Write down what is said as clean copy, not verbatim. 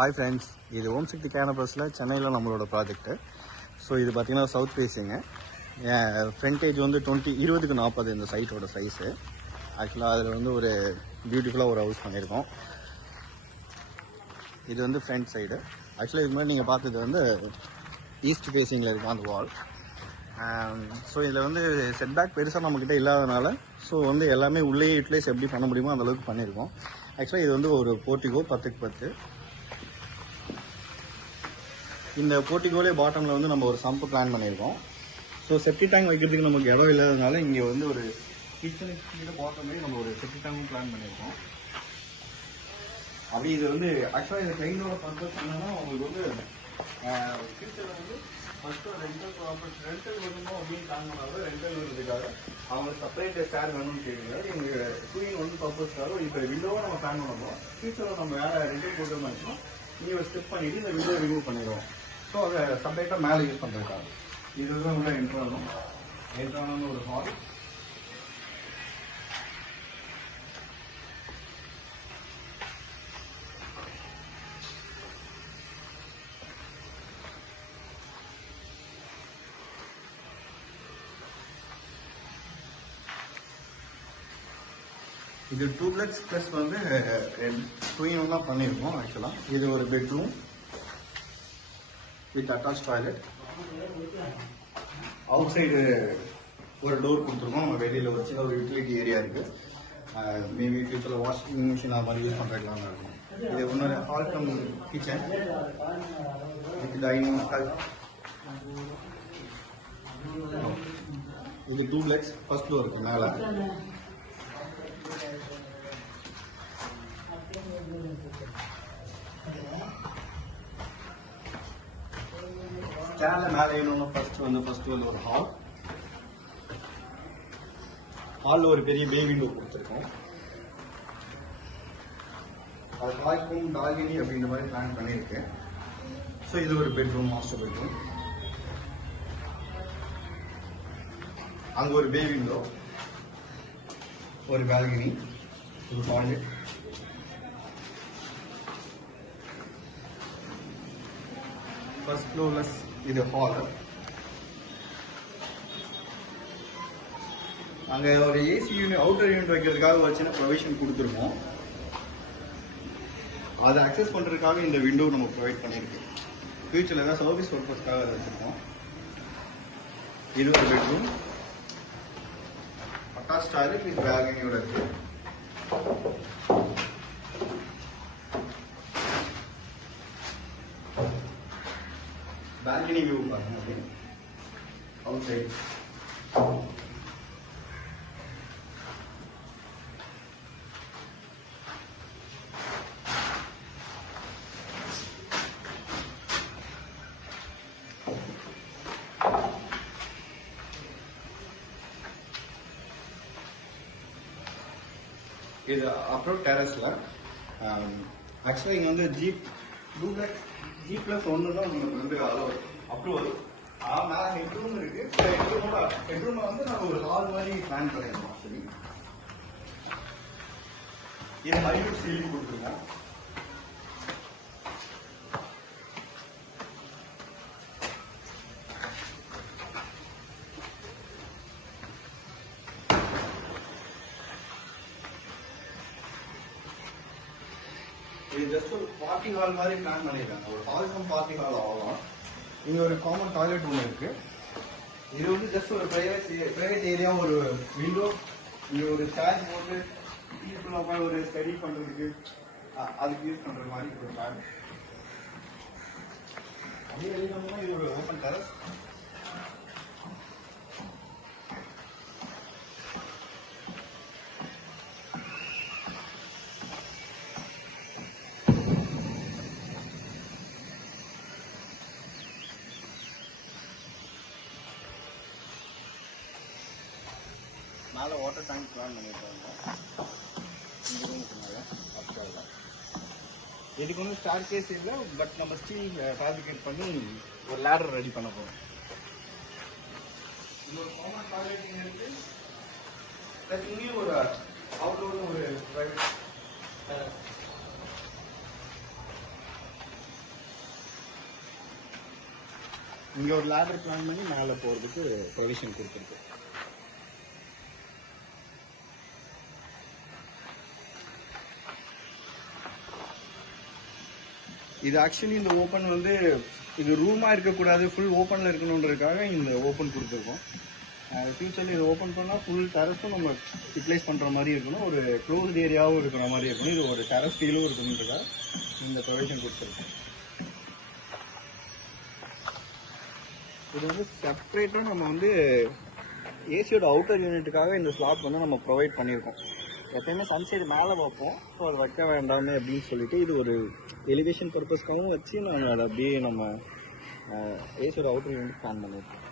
Hi friends, இது ஓம் சக்தி கேம்பஸில் சென்னையில் நம்மளோட ப்ராஜெக்ட்டு. ஸோ இது பார்த்திங்கன்னா சவுத் ஃபேஸிங்கு. ஃப்ரண்டேஜ் வந்து 20x40 இந்த சைட்டோட சைஸு. ஆக்சுவலாக அதில் வந்து ஒரு பியூட்டிஃபுல்லாக ஒரு ஹவுஸ் பண்ணியிருக்கோம். இது வந்து ஃப்ரண்ட் சைடு. ஆக்சுவலாக இதுக்கு முன்னாடி நீங்கள் பார்த்தது வந்து ஈஸ்ட் ஃபேஸிங்கில் இருக்கும் அந்த வால். ஸோ இதில் வந்து செட்பேக் பெருசாக நம்மக்கிட்ட இல்லாதனால ஸோ வந்து எல்லாமே உள்ளே யூட்டிலைஸ் எப்படி பண்ண முடியுமோ அந்தளவுக்கு பண்ணியிருக்கோம். ஆக்சுவலாக இது வந்து ஒரு போர்ட்டிகோ 10x10. இந்த போர்ட்டிகோலே பாட்டமில் வந்து நம்ம ஒரு சம்பு பிளான் பண்ணியிருக்கோம். ஸோ செப்டி டேங்க் வைக்கிறதுக்கு நமக்கு இடம் இல்லாதனால இங்கே வந்து ஒரு கிச்சனுக்கு கீழே பாட்டம்லேயே நம்ம ஒரு செப்டி டேங்கும் பிளான் பண்ணியிருக்கோம். அப்படி இது வந்து ஆக்சுவலாக இந்த ட்ரெயினோட பர்பஸ் என்னன்னா அவங்களுக்கு வந்து ஃபியூச்சரில் வந்து ஃபஸ்ட்டு ரெண்டல் வரணும் அப்படின்னு பிளான் பண்ணாலும் ரெண்டல் வருறதுக்காக அவங்க செப்பரேட் ஸ்டேர் வேணும்னு கேட்குறாங்க. எங்கள் டூயின் வந்து பர்பஸ்க்காக இப்போ விண்டோவை நம்ம பிளான் பண்ணணும். ஃபியூச்சரில் நம்ம வேறு ரெண்டல் போட்டோம்னு வச்சோம் நீ ஒரு ஸ்டெப் பண்ணிவிட்டு இந்த விண்டோ ரிமூவ் பண்ணிடுவோம். ஸோ அதை செப்பரேட்டாக மேலே யூஸ் பண்ணுறதுக்காக இதுதான் உள்ள என்ட்ரானு ஒரு ஹால். இது 2 ப்ளஸ் வந்து 2-in-1 பண்ணியிருக்கோம். ஆக்சுவலாக இது ஒரு bedroom with attach toilet. Out side ஒரு டோர் கொடுத்துருக்கோம். நம்ம வெளியில் வச்சு ஒரு யூட்டிலிட்டி ஏரியா இருக்குது. மேபி ஃபியூச்சரில் வாஷிங் மிஷின் அது மாதிரி யூஸ் பண்ணுறதுலாம் இருக்கும். இது இன்னொரு hall come kitchen with dining hall. இது 2 ஃபர்ஸ்ட் ஃப்ளோர் இருக்குது மேலே. ஸ்டேரில் மேலே இன்னொன்று ஃபர்ஸ்ட் வந்து ஒரு ஹாலில் ஒரு பெரிய பே விண்டோ கொடுத்துருக்கோம். அது ஹால்க்கும் டால்கனி அப்படின்ற மாதிரி பிளான் பண்ணியிருக்கேன். ஸோ இது ஒரு பெட்ரூம், மாஸ்டர் பெட்ரூம். அங்கே ஒரு பே விண்டோ, ஒரு பால்கனி, ஒரு டாய்லெட். ஃபர்ஸ்ட் ஃப்ளோர்லெஸ் இது ஹால். அங்கே ஒரு ஏசி யூனிட் அவுட்டர் யூனிட் வைக்கிறதுக்காக ஒரு சின்ன ப்ரொவிஷன் கொடுத்துருக்கோம். அதை அக்சஸ் பண்ணுறதுக்காக இந்த விண்டோ நம்ம ப்ரொவைட் பண்ணியிருக்கோம். ஃபியூச்சரில் ஏதாவது சர்வீஸ் பர்பஸ்க்காக அதை வச்சுருக்கோம். இது ஒரு பெட்ரூம், அட்டாச் டாய்லெட் வித் பால்கனியோட இருக்கு. பால்கனி வியூ பாருங்க அவுட் சைடு. இது அப்புறம் டெரஸ்ல ஆக்சுவலாக இங்கே வந்து G+1 தான் உங்களுக்கு வந்து அப்ரூவல். மேலே ஹெட்ரூம் இருக்கு. ஹெட்ரூமை வந்து நாங்கள் ஒரு ஹால் மாதிரி பிளான் பண்ணியிருக்கோம். ஆக்சுவலி இது ஹைவுட் சீலிங் கொடுத்துருக்கோம். இது ஜஸ்ட் ஒரு பார்ட்டி ஹால் மாதிரி பிளான் பண்ணியிருக்காங்க. ஒரு ஹால் கம் பார்ட்டி ஹால் ஆகலாம். இங்கே ஒரு காமன் டாய்லெட் ஒன்று இருக்கு. இது வந்து ஜஸ்ட் ஒரு பிரைவேட் ஏரியா, ஒரு விண்டோ, இங்கே ஒரு சேர் போட்டு பீப்புளாக ஒரு ஸ்டடி பண்ணுறதுக்கு அதுக்கு யூஸ் பண்ணுற மாதிரி ஒரு டாய்லெட். அப்படியே வெளியே இது ஒரு ஓப்பன் டெரஸ். மேலே வாட்டர் டேங்க் பிளான் பண்ணியிருக்காங்க. இந்த ரூமுக்கு மேலே அப்ஸ்டாரில். இதுக்கு வந்து ஸ்டார் கேஸ் இல்லை, பட் நம்ம ஸ்டீல் ஃபேப்ரிகேட் பண்ணி ஒரு லேடர் ரெடி பண்ண போகிறோம். இன்னொரு காமன் டாய்லெட் இங்கே இருக்குது. ப்ளஸ் இங்கேயும் ஒரு அவுட்டோரும் ஒரு ப்ரைவேட் இங்கே ஒரு லேடர் பிளான் பண்ணி மேலே போகிறதுக்கு ப்ரொவிஷன் கொடுத்துருக்கு. இது ஆக்சுவலி இந்த ஓப்பன் வந்து இது ரூமாக இருக்கக்கூடாது, ஃபுல் ஓப்பனில் இருக்கணுன்றதுக்காக இந்த ஓப்பன் கொடுத்துருக்கோம். ஃபியூச்சரில் இது ஓப்பன் பண்ணால் ஃபுல் டெரஸும் நம்ம யூட்டிலைஸ் பண்ணுற மாதிரி இருக்கணும், ஒரு க்ளோஸ்ட் ஏரியாவும் இருக்கிற மாதிரி இருக்கணும், இது ஒரு டெரஸ் ஃபீலும் இருக்கணுன்றதுக்காக இந்த ப்ரொவிஷன் கொடுத்துருக்கோம். இது வந்து செப்பரேட்டாக நம்ம வந்து ஏசியோட அவுட்டர் யூனிட்டுக்காக இந்த ஸ்லாட் வந்து நம்ம ப்ரொவைட் பண்ணியிருக்கோம். எப்பயுமே சன்சைடு மேலே பார்ப்போம், ஸோ அது வைக்க வேண்டாமே அப்படின்னு சொல்லிட்டு இது ஒரு எலிவேஷன் பர்பஸ்க்காகவும் வச்சு நாங்கள் அதை அப்படியே நம்ம ஏசியோட அவுட்டர் யூனிட் பிளான் பண்ணியிருக்கோம்.